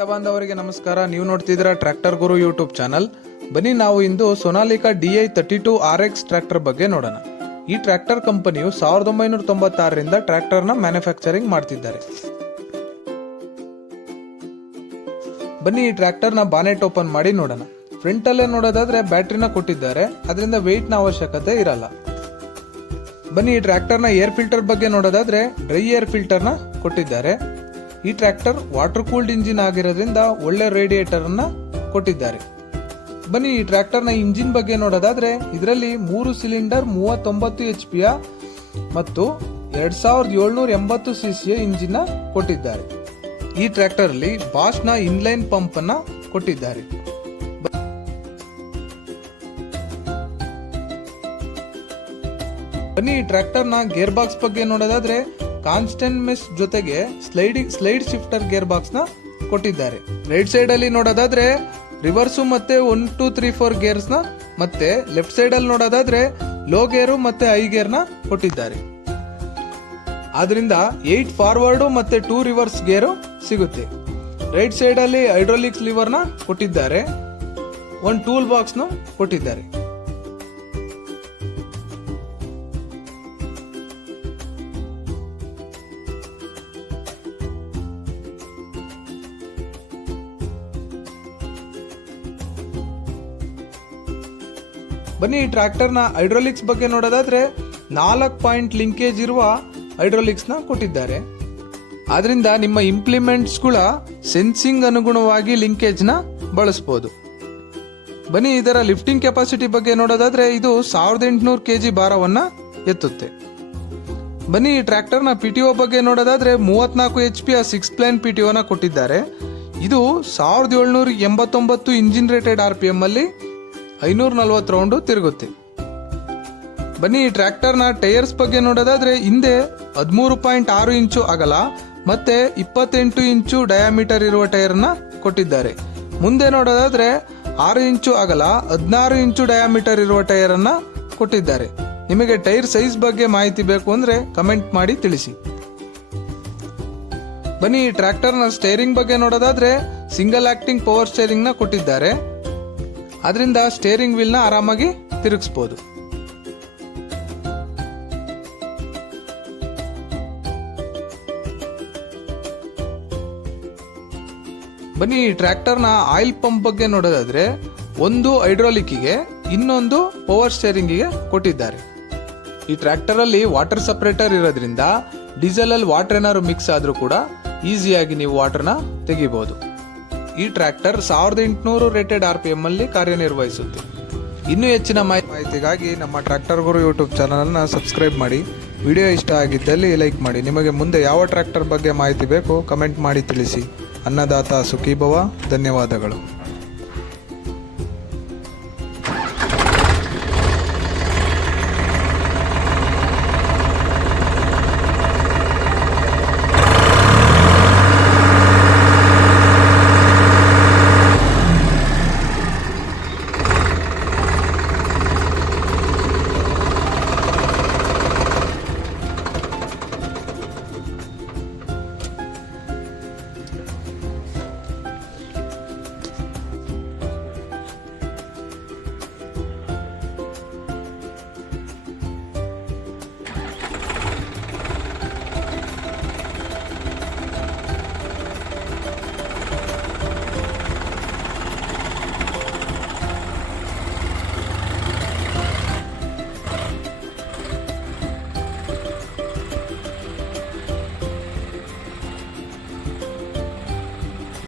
ರೈತ ಬಾಂಧವರಿಗೆ ನಮಸ್ಕಾರ. ನೀವು ನೋಡ್ತಿದ್ದೀರಾ ಟ್ರ್ಯಾಕ್ಟರ್ ಗುರು ಯೂಟ್ಯೂಬ್ ಚಾನಲ್. ಬನ್ನಿ ನಾವು ಇಂದು ಸೋನಾಲಿಕಾ DI32 RX ಟ್ರ್ಯಾಕ್ಟರ್ ಬಗ್ಗೆ ನೋಡೋಣ. ಈ ಟ್ರ್ಯಾಕ್ಟರ್ ಕಂಪನಿಯು 1996ರಿಂದ ಟ್ರ್ಯಾಕ್ಟರ್ನ ಮ್ಯಾನುಫ್ಯಾಕ್ಚರಿಂಗ್ ಮಾಡ್ತಿದ್ದಾರೆ. ಬನ್ನಿ ಈ ಟ್ರ್ಯಾಕ್ಟರ್ನ ಬಾನೆಟ್ ಓಪನ್ ಮಾಡಿ ನೋಡೋಣ. ಫ್ರಂಟ್ ಅಲ್ಲೇ ನೋಡೋದಾದ್ರೆ ಬ್ಯಾಟ್ರಿನ ಕೊಟ್ಟಿದ್ದಾರೆ, ಅದರಿಂದ ವೆಯ್ಟ್ನ ಅವಶ್ಯಕತೆ ಇರಲ್ಲ. ಬನ್ನಿ ಈ ಟ್ರ್ಯಾಕ್ಟರ್ನ ಏರ್ ಫಿಲ್ಟರ್ ಬಗ್ಗೆ ನೋಡೋದಾದ್ರೆ ಡ್ರೈ ಏರ್ ಫಿಲ್ಟರ್ನ ಕೊಟ್ಟಿದ್ದಾರೆ. ಈ ಟ್ರ್ಯಾಕ್ಟರ್ ವಾಟರ್ ಕೂಲ್ಡ್ ಇಂಜಿನ್ ಆಗಿರೋದ್ರಿಂದ ಒಳ್ಳೆ ರೇಡಿಯೇಟರ್ ಅನ್ನ ಕೊಟ್ಟಿದ್ದಾರೆ. ಬನ್ನಿ ಈ ಟ್ರ್ಯಾಕ್ಟರ್ನ ಇಂಜಿನ್ ಬಗ್ಗೆ ನೋಡೋದಾದ್ರೆ ಇದರಲ್ಲಿ 3 ಸಿಲಿಂಡರ್ 39 HP ಮತ್ತು 2780 cc ಇಂಜಿನ್ ಕೊಟ್ಟಿದ್ದಾರೆ. ಈ ಟ್ರ್ಯಾಕ್ಟರ್ ಅಲ್ಲಿ ಬಾಷ್ ನ ಇನ್ಲೈನ್ ಪಂಪ್ ಅನ್ನ ಕೊಟ್ಟಿದ್ದಾರೆ. ಬನ್ನಿ ಈ ಟ್ರ್ಯಾಕ್ಟರ್ ನ ಗೇರ್ ಬಾಕ್ಸ್ ಬಗ್ಗೆ ನೋಡೋದಾದ್ರೆ ಕಾನ್ಸ್ಟೆಂಟ್ ಮೆಶ್ ಜೊತೆಗೆ ಸ್ಲೈಡ್ ಶಿಫ್ಟರ್ ಗೇರ್ ಬಾಕ್ಸ್ ನ ಕೊಟ್ಟಿದ್ದಾರೆ. ರೈಟ್ ಸೈಡ್ ಅಲ್ಲಿ ನೋಡೋದಾದ್ರೆ ರಿವರ್ಸು ಮತ್ತೆ 1 2 3 4 ಗೇರ್ಸ್ ನ, ಮತ್ತೆ ಲೆಫ್ಟ್ ಸೈಡ್ ಅಲ್ಲಿ ನೋಡೋದಾದ್ರೆ ಲೋ ಗೇರು ಮತ್ತೆ ಹೈ ಗೇರ್ ನ ಕೊಟ್ಟಿದ್ದಾರೆ. ಆದ್ರಿಂದ 8 ಫಾರ್ವರ್ಡ್ ಮತ್ತೆ 2 ರಿವರ್ಸ್ ಗೇರು ಸಿಗುತ್ತೆ. ರೈಟ್ ಸೈಡ್ ಅಲ್ಲಿ ಹೈಡ್ರಾಲಿಕ್ಸ್ ಲಿವರ್ ನ ಕೊಟ್ಟಿದ್ದಾರೆ. ಒಂದು ಟೂಲ್ ಬಾಕ್ಸ್ ನ ಕೊಟ್ಟಿದ್ದಾರೆ. ಬನ್ನಿ ಈ ಟ್ರ್ಯಾಕ್ಟರ್ ನ ಹೈಡ್ರಾಲಿಕ್ಸ್ ಬಗ್ಗೆ ನೋಡೋದಾದ್ರೆ 4 ಪಾಯಿಂಟ್ ಲಿಂಕೇಜ್ ಇರುವ ಹೈಡ್ರಾಲಿಕ್ಸ್ ನ ಕೊಟ್ಟಿದ್ದಾರೆ. ಆದ್ರಿಂದ ನಿಮ್ಮ ಇಂಪ್ಲಿಮೆಂಟ್ಸ್ ಗಳ ಸೆನ್ಸಿಂಗ್ ಅನುಗುಣವಾಗಿ ಲಿಂಕೇಜ್ ನ ಬಳಸಬಹುದು. ಬನ್ನಿ ಇದರ ಲಿಫ್ಟಿಂಗ್ ಕೆಪಾಸಿಟಿ ಬಗ್ಗೆ ನೋಡೋದಾದ್ರೆ ಇದು 1800 kg ಭಾರವನ್ನ ಎತ್ತುತ್ತೆ. ಬನ್ನಿ ಈ ಟ್ರ್ಯಾಕ್ಟರ್ ನ PTO ಬಗ್ಗೆ ನೋಡೋದಾದ್ರೆ 34 HP 6 ಪ್ಲೇನ್ PTO ನ ಕೊಟ್ಟಿದ್ದಾರೆ. ಇದು 1789 ಇಂಜಿನ್ ರೇಟೆಡ್ RPM ಅಲ್ಲಿ 540 ರೌಂಡ್ ತಿರುಗುತ್ತೆ. ಬನ್ನಿ ಈ ಟ್ರ್ಯಾಕ್ಟರ್ ನ ಟೈರ್ಸ್ ಬಗ್ಗೆ ನೋಡೋದಾದ್ರೆ ಹಿಂದೆ 13.6 ಇಂಚು ಅಗಲ ಮತ್ತೆ 28 ಇಂಚು ಡಯಾಮೀಟರ್ ಇರುವ ಟೈರ್ ನ ಕೊಟ್ಟಿದ್ದಾರೆ. ಮುಂದೆ ನೋಡೋದಾದ್ರೆ 6 ಇಂಚು ಅಗಲ 16 ಇಂಚು ಡಯಾಮೀಟರ್ ಇರುವ ಟೈರ್ ಅನ್ನ ಕೊಟ್ಟಿದ್ದಾರೆ. ನಿಮಗೆ ಟೈರ್ ಸೈಜ್ ಬಗ್ಗೆ ಮಾಹಿತಿ ಬೇಕು ಅಂದ್ರೆ ಕಮೆಂಟ್ ಮಾಡಿ ತಿಳಿಸಿ. ಬನ್ನಿ ಈ ಟ್ರ್ಯಾಕ್ಟರ್ ನ ಸ್ಟೇರಿಂಗ್ ಬಗ್ಗೆ ನೋಡೋದಾದ್ರೆ ಸಿಂಗಲ್ ಆಕ್ಟಿಂಗ್ ಪವರ್ ಸ್ಟೇರಿಂಗ್ ನ ಕೊಟ್ಟಿದ್ದಾರೆ. ಅದರಿಂದ ಸ್ಟೇರಿಂಗ್ ವೀಲ್ ನ ಆರಾಮಾಗಿ ತಿರುಗಿಸಬಹುದು. ಬನ್ನಿ ಈ ಟ್ರ್ಯಾಕ್ಟರ್ ನ ಆಯಿಲ್ ಪಂಪ್ ಬಗ್ಗೆ ನೋಡೋದಾದ್ರೆ ಒಂದು ಹೈಡ್ರಾಲಿಕ್ ಗೆ ಇನ್ನೊಂದು ಪವರ್ ಸ್ಟೇರಿಂಗ್ ಗೆ ಕೊಟ್ಟಿದ್ದಾರೆ. ಈ ಟ್ರ್ಯಾಕ್ಟರ್ ಅಲ್ಲಿ ವಾಟರ್ ಸಪರೇಟರ್ ಇರೋದ್ರಿಂದ ಡೀಸೆಲ್ ಅಲ್ಲಿ ವಾಟರ್ ಏನಾದ್ರು ಮಿಕ್ಸ್ ಆದ್ರೂ ಕೂಡ ಈಸಿಯಾಗಿ ನೀವು ವಾಟರ್ ನ ತೆಗಿಬಹುದು. ಈ ಟ್ರ್ಯಾಕ್ಟರ್ 1800 ರೇಟೆಡ್ RPM ಅಲ್ಲಿ ಕಾರ್ಯನಿರ್ವಹಿಸುತ್ತೆ. ಇನ್ನೂ ಹೆಚ್ಚಿನ ಮಾಹಿತಿಗಾಗಿ ನಮ್ಮ ಟ್ರ್ಯಾಕ್ಟರ್ ಗುರು ಯೂಟ್ಯೂಬ್ ಚಾನಲ್ ಅನ್ನು ಸಬ್ಸ್ಕ್ರೈಬ್ ಮಾಡಿ. ವಿಡಿಯೋ ಇಷ್ಟ ಆಗಿದ್ದಲ್ಲಿ ಲೈಕ್ ಮಾಡಿ. ನಿಮಗೆ ಮುಂದೆ ಯಾವ ಟ್ರ್ಯಾಕ್ಟರ್ ಬಗ್ಗೆ ಮಾಹಿತಿ ಬೇಕು ಕಮೆಂಟ್ ಮಾಡಿ ತಿಳಿಸಿ. ಅನ್ನದಾತ ಸುಖೀಭವ. ಧನ್ಯವಾದಗಳು.